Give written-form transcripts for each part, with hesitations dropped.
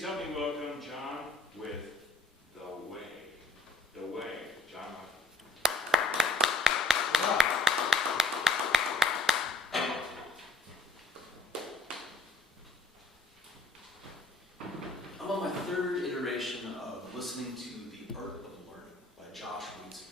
Please help me welcome John with The Way. The Way. John. I'm on my third iteration of listening to The Art of Learning by Rodke.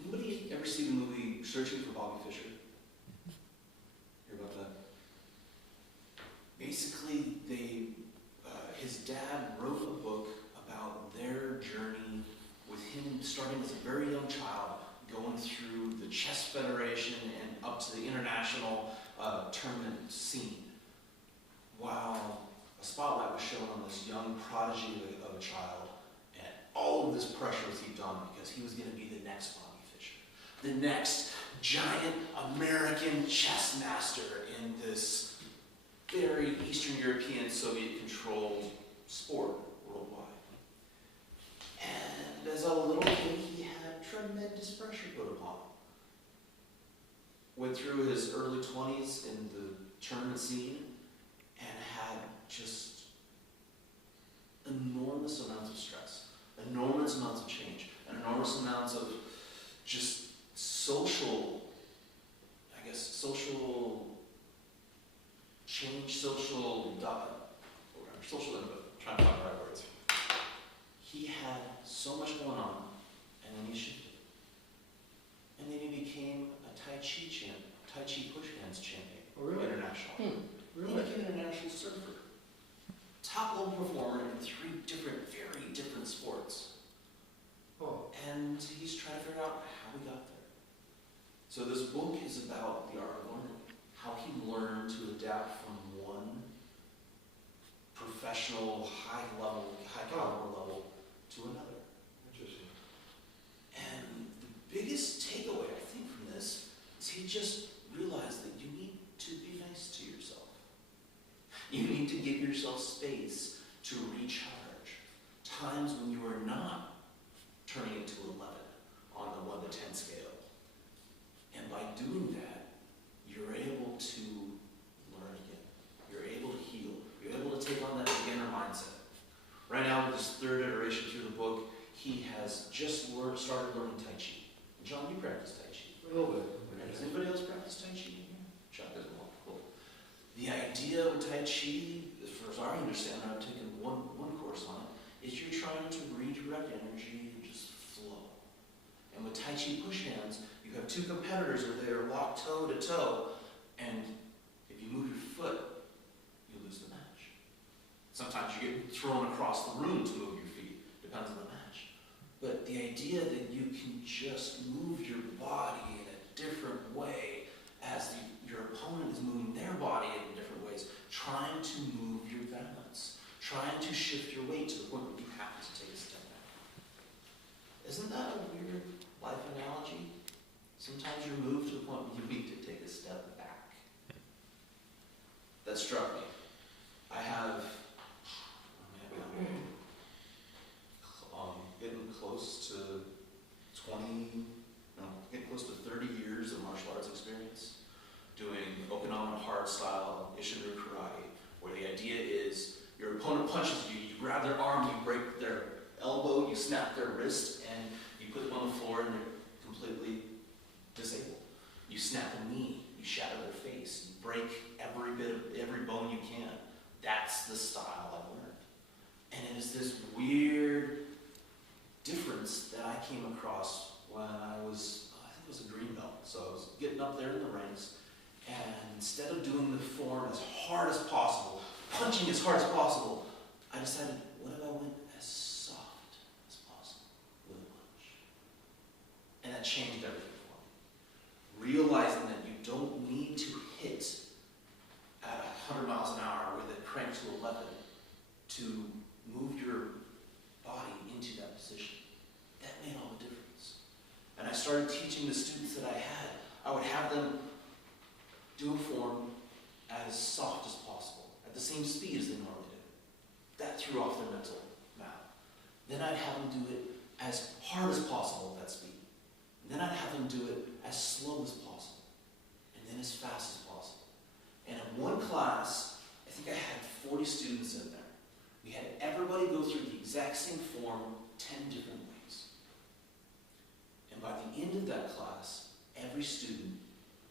Anybody ever see the movie Searching for Bobby Fischer? Hear about that? Basically, his dad wrote a book about their journey with him starting as a very young child, going through the Chess Federation and up to the international tournament scene. While a spotlight was shown on this young prodigy of a child, and all of this pressure was heaped on him because he was going to be the next Bobby Fischer, the next giant American chess master in this very Eastern European, Soviet-controlled sport worldwide. And as a little kid, he had tremendous pressure put upon him. Went through his early 20s in the tournament scene and had just enormous amounts of stress, enormous amounts of change, and enormous amounts of just social change, social input, trying to find the right words. He had so much going on, and then he shifted. And then he became a Tai Chi push hands champion. Oh, really? International. Really? He became an international surfer. Top level performer in 3 very different sports. Oh. And he's trying to figure out how we got there. So this book is about the art of learning, how he learned to adapt from one professional, high caliber level to another. Interesting. And the biggest takeaway, I think, from this is he just realized that you need to be nice to yourself. You need to give yourself space to recharge. Times when you are not turning into 11 on the 1 to 10 scale. And by doing that, you're able to learn again. You're able to heal. You're able to take on that beginner mindset. Right now, with this 3rd iteration through the book, he has just started learning Tai Chi. John, you practice Tai Chi? A little bit. Does anybody else practice Tai Chi? John doesn't want to. Cool. The idea with Tai Chi, as far as I understand, I've taken one course on it, is you're trying to redirect energy and just flow. And with Tai Chi push hands, you have 2 competitors where they are locked toe to toe, and if you move your foot, you lose the match. Sometimes you get thrown across the room to move your feet, depends on the match. But the idea that you can just move your body in a different way as your opponent is moving their body in different ways, trying to move your balance, trying to shift your weight to the point where you have to take a step back. Isn't that a weird life analogy? Sometimes you're moved to the point where you need to take a step back. That struck me. I have, getting close to 30 years of martial arts experience, doing Okinawan hardstyle, Ishinryu karate, where the idea is your opponent punches you, you grab their arm, you break their elbow, you snap their wrist, and you put them on the floor and they're completely disabled. You snap a knee, you shatter their face, you break every bone you can. That's the style I learned. And it is this weird difference that I came across when I was, I think it was a green belt. So I was getting up there in the ranks, and instead of doing the form as hard as possible, punching as hard as possible, I decided, what if I went as soft as possible with a punch? And that changed everything for me. Realizing that you don't need to hit at 100 miles an hour with it cranked to 11 to move your body into that position. That made all the difference. And I started teaching the students that I would have them do a form as soft as possible, at the same speed as they normally do. That threw off their mental map. Then I'd have them do it as hard as possible at that speed. And then I'd have them do it as slow as possible. And then as fast as possible. And in one class, I think I had 40 students in there. We had everybody go through the exact same form 10 different ways. And by the end of that class, every student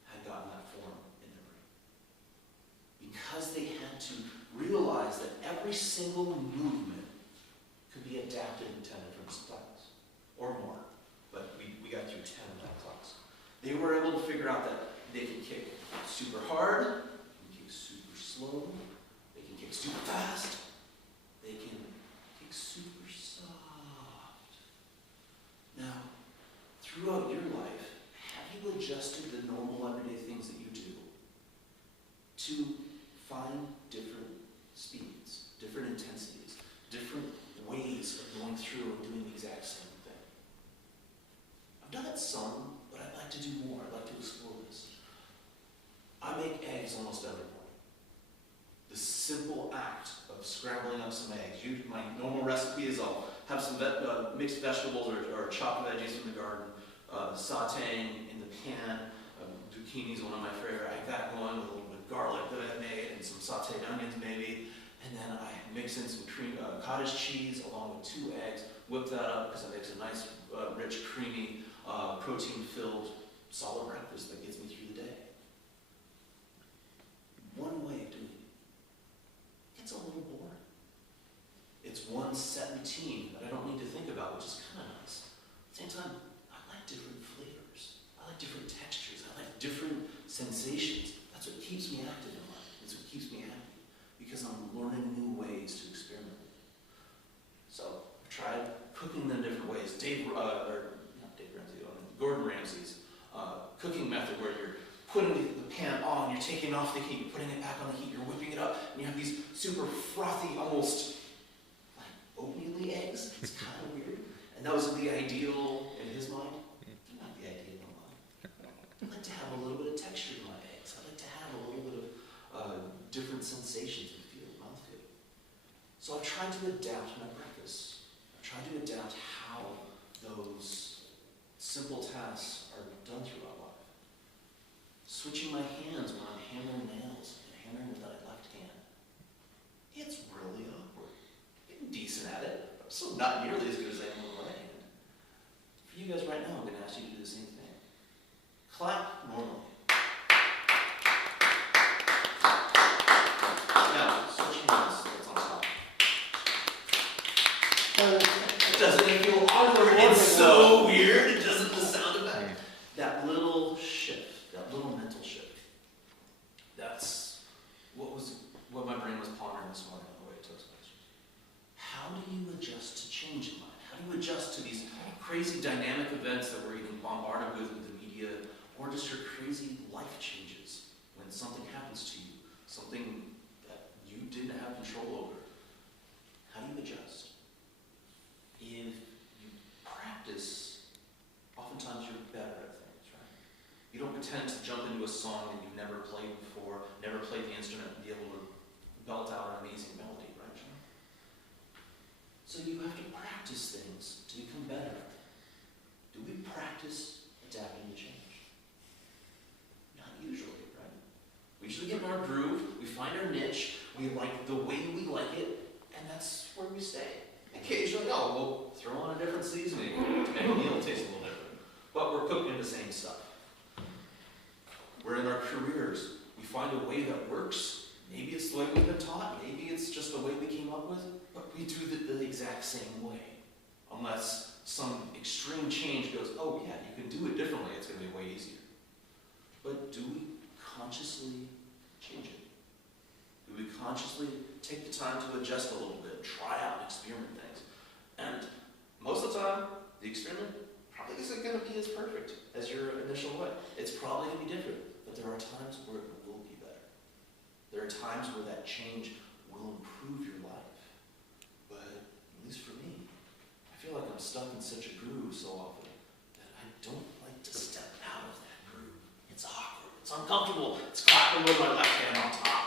had gotten that form in their brain. Because they had to realize that every single movement could be adapted in 10 different styles, or more. But we got through 10 in that class. They were able to figure out that they can kick super hard, they can kick super slow, they can kick super fast, they can kick super soft. Now, throughout your life, have you adjusted the normal everyday things that you do to find different speeds, different intensities, different ways of going through and doing the exact same thing? I've done it some, but I'd like to do more. I'd like to explore this. I make eggs almost every morning. The simple act of scrambling up some eggs. My normal recipe is I'll have some mixed vegetables or chopped veggies from the garden, sauteing in the pan. Zucchini is one of my favorite. I have that going with a little bit of garlic that I've made and some sauteed onions maybe. And then I mix in some cottage cheese along with 2 eggs, whip that up because it makes a nice, rich, creamy, protein-filled, solid breakfast that gets me through the day. One way of doing it. It's a little boring. It's one set routine that I don't need to think about, which is kind of nice. At the same time, I like different flavors. I like different textures. I like different sensations. That's what keeps me active in life. It's what keeps me happy. Because I'm learning new ways to experiment with. So, I've tried cooking them different ways. Gordon Ramsay's cooking method, where you're putting the pan on, you're taking off the heat, you're putting it back on the heat, you're whipping it up, and you have these super frothy, almost like oatmeal-y eggs. It's kind of weird. And those are the ideal in his mind. They're not the ideal in mine. I like to have a little bit of texture in my eggs. I like to have a little bit of different sensations and mouthfeel. So I've tried to adapt my practice. I've tried to adapt how those simple tasks are done throughout life. Switching my hands when I'm hammering nails and hammering with my left hand. It's really awkward. I'm decent at it, but I'm still not nearly as good as I am with my right hand. For you guys right now, I'm going to ask you to do the same thing. Clap normally. Now, switch hands. It's on top. Doesn't it feel awkward? It's so weird. It doesn't the sound effect. That little shift, that little mental shift. That's what my brain was pondering this morning on the way to Toastmasters. How do you adjust to change in life? How do you adjust to these crazy dynamic events that we're getting bombarded with the media, or just your crazy life changes when something happens to you, something that you didn't have control over? How do you adjust? If you practice, oftentimes you're better at things, right? You don't pretend to jump into a song that you've never played before, never played the instrument, and be able to belt out an amazing melody, right, John? So you have to practice things to become better at them. Do we practice adapting to change? Not usually, right? We usually get in our groove, we find our niche, we like the way we like it, and that's where we stay. Occasionally, we'll throw on a different seasoning to make a meal taste a little different. But we're cooking the same stuff. We're in our careers. We find a way that works. Maybe it's the way we've been taught. Maybe it's just the way we came up with it. But we do it the exact same way. Unless some extreme change goes, oh yeah, you can do it differently. It's going to be way easier. But do we consciously change it? Do we consciously take the time to adjust a little bit, try out and experiment things? And most of the time, the experiment probably isn't going to be as perfect as your initial way. It's probably going to be different, but there are times where it will be better. There are times where that change will improve your life. But at least for me, I feel like I'm stuck in such a groove so often that I don't like to step out of that groove. It's awkward. It's uncomfortable. It's clapping with my left hand on top.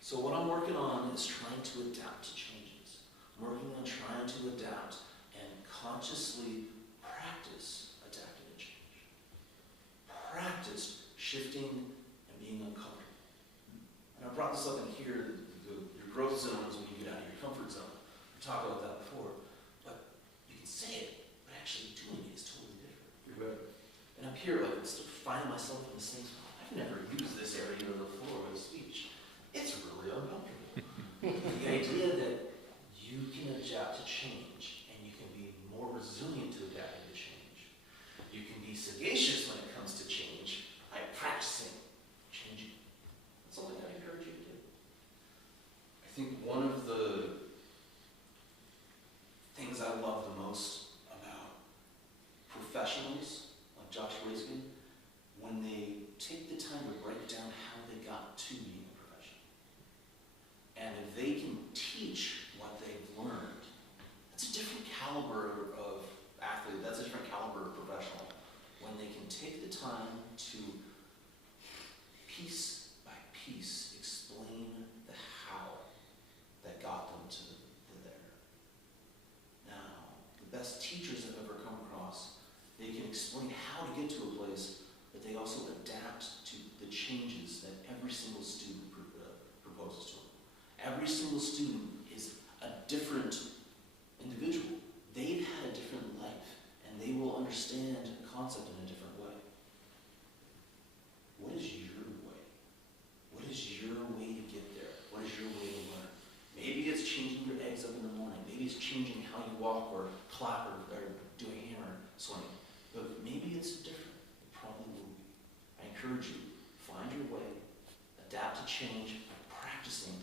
So what I'm working on is trying to adapt to changes. I'm working on trying to adapt and consciously practice adapting to change. Practice shifting and being uncomfortable. And I brought this up in here. single student proposes to them. Every single student is a different individual. They've had a different life, and they will understand a concept in a different way. What is your way? What is your way to get there? What is your way to learn? Maybe it's changing your eggs up in the morning. Maybe it's changing how you walk or clap or do a hammer swing. But maybe it's different. It probably will be. I encourage you, find your way, adapt to change by practicing